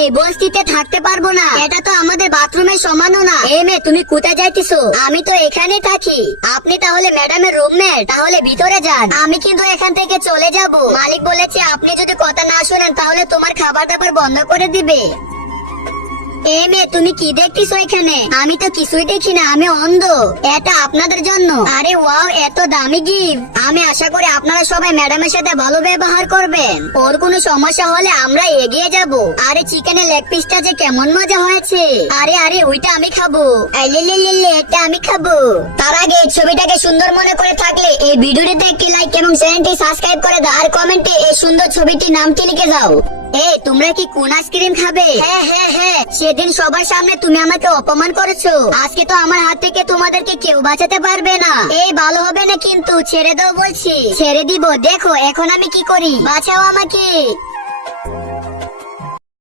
এই বস্তিতে থাকতে পারবো না, এটা তো আমাদের বাথরুমের সমানও না। এই মেয়ে, তুমি কোথায় যাইতেছো? আমি তো এখানে থাকি। আপনি তাহলে ম্যাডামের রুমমেট? তাহলে ভিতরে যান, আমি কিন্তু এখান থেকে চলে যাব। মালিক বলেছে আপনি যদি কথা না শুনেন তাহলে তোমার খাবার দাবার বন্ধ করে দিবে। এই মেয়ে, তুমি কি দেখতেছো এখানে? আমি তো কিছুই দেখি না, আমি অন্ধ। এটা আপনাদের জন্য। আরে ওয়াও, এত দামি গিফট। আমি আশা করি আপনারা সবাই ম্যাডামের সাথে ভালো ব্যবহার করবেন। ওর কোনো সমস্যা হলে আমরা এগিয়ে যাব। আরে চিকেনের লেগ পিসটা যে কেমন মজা হয়েছে। আরে আরে, ওইটা আমি খাবো। এটা আমি খাবো। তার আগে এই ছবিটাকে সুন্দর মনে করে থাকলে এই ভিডিওটিতে একটি লাইক এবং চ্যানেলটি সাবস্ক্রাইব করে দাও, আর কমেন্টে এই সুন্দর ছবিটির নামটি লিখে যাও। এই, তোমরা কি কোন আইসক্রিম খাবে? হ্যাঁ হ্যাঁ হ্যাঁ, সেদিন সবার সামনে তুমি আমাকে অপমান করেছো। আজকে তো আমার হাত থেকে তোমাদেরকে কেউ বাঁচাতে পারবে না। এই ভালো হবে না কিন্তু, ছেড়ে দাও বলছি। ছেড়ে দিব, দেখো এখন আমি কি করি। বাঁচাও আমাকে।